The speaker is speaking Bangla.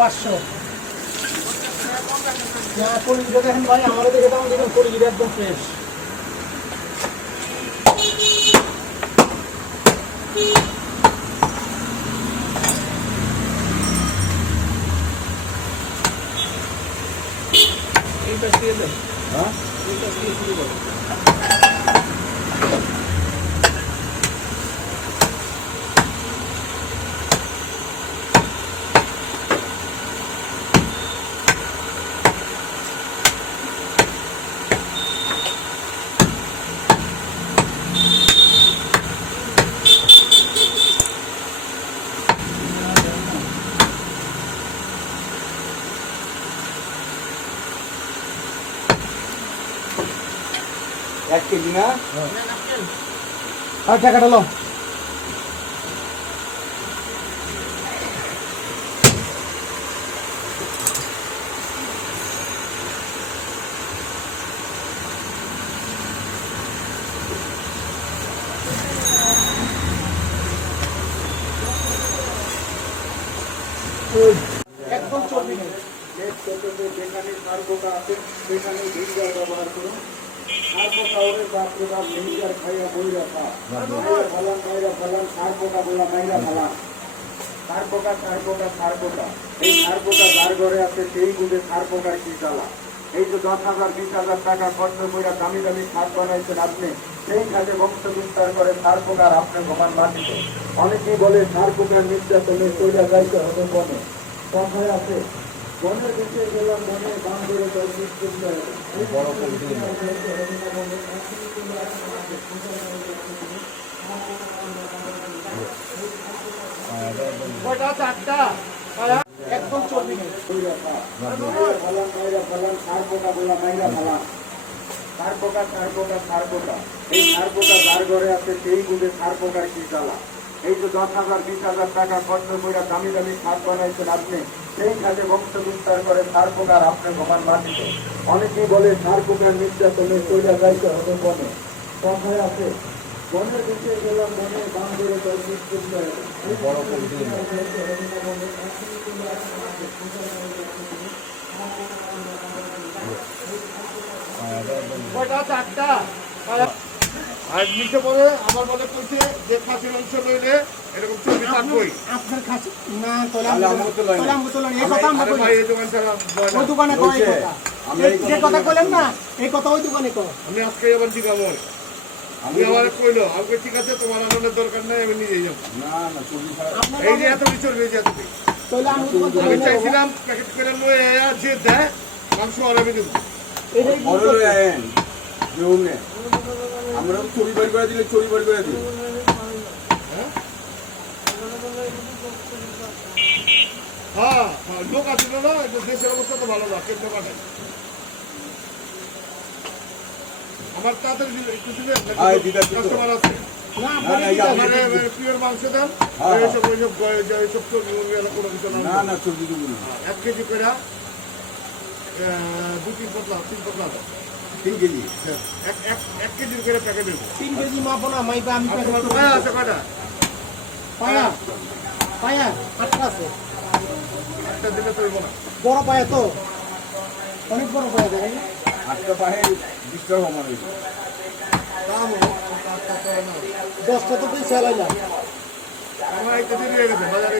500 পলিশটা দেখেন ভাই, আমাদের দেখে দাম দেখেন, পলিশটা একদম ফ্রেশ। এইটা দিয়ে দেন। হ্যাঁ, এইটা দিয়ে শুরু করো। এক কেজি না? আর টাকাটা লো। একদম চর্বি নেই। যেখানে সারকোটা আছে সেখানে ভিনেগার ব্যবহার করুন। সারকোটা বাপরে বাপ, ভিনেগার খাইয়া বইরা খা, মাইরা ফালান, সারকোটা বলা মাইরা ফালান। সারকোটা সারকোটা সারকোটা, এই সারকোটা যার ঘরে আছে সেই বুঝে সারকোটার কি জ্বালা। এই যে 10,000 20,000 টাকা খরচ করে দামি দামি খাদ বানাইছেন আপনি, সেই খাতে বংশ বিস্তার করে সারকোটার আপনি ভগবান মাটিতে। অনেকেই বলে সারকোটার নির্যাতনে চলে যাইতে হবে বনে। কথায় আছে বনের দিকে গেলাম, বনে বান ধরে একদম চর্বি নেই। সারকোটা বলা মাইরা ফালান। সারকোটা সারকোটা সারকোটা, এই সারকোটা যার ঘরে আছে সেই বুঝে সারকোটার কি জ্বালা। এই যে 10,000 20,000 টাকা খরচ করে দামি দামি খাদ বানাইছেন আপনি, সেই খাতে বংশ বিস্তার করে সারকোটার আপনি ভগবান মাটিতে। অনেকেই বলে সারকোটার নির্যাতনে চলে যাইতে হবে বনে। কথায় আছে বনের দিকে গেলাম, বনে বান ধরে আর নিচে পরে আমার বলে কইছে যে খাসির অংশ লইলে এরকম চর্বি থাকবেই। আপনার কাছে না তোলাম এই কথা আমরা ভাই এই দোকান ছাড়া ওই দোকানে কয় কথা, যে কথা কইলেন না এই কথা ওই দোকানে কয়। আমি আজকে আবার শিখাবো। আমি আবার কইলো আমাকে ঠিক আছে, তোমার আনন্দের দরকার নাই, আমি নিজেই যাবো। না না চর্বি এই যে এত চর্বি যে এত, আমি চাইছিলাম প্যাকেট করে লয়ে যে দেয় মাংস আর আমি দেবো। আমরা চুরি বাড়ি করে দিলে চুরি বাড়ি করে দিই। হ্যাঁ লোক আছে না, দেশের অবস্থা তো ভালো না, কেন্দ্র কাটে আমার তাড়াতাড়ি একটু দিলে কাস্টমার আছে। পিওর মাংস দেন, এইসব ওইসব এইসব চর্বি কোনো কিছু না। 1 কেজি করে 2-3 পতলা 3 পতলা 3 কেজি, 1 কেজির করে প্যাকেট দেবো। 3 কেজি মাপো না মাইবা আমি পায়া আছে কয়টা? পায়া পায়া 8টা আছে। একটা দিলে তো হইব না, বড় পায়া তো অনেক বড় পায়া দেখেন। 8টা পায়ে 20 টাকা কমান হইবে। দাম 10টা তো চালাইলাম। আমার এই কেজি দিয়ে গেছে বাজারে।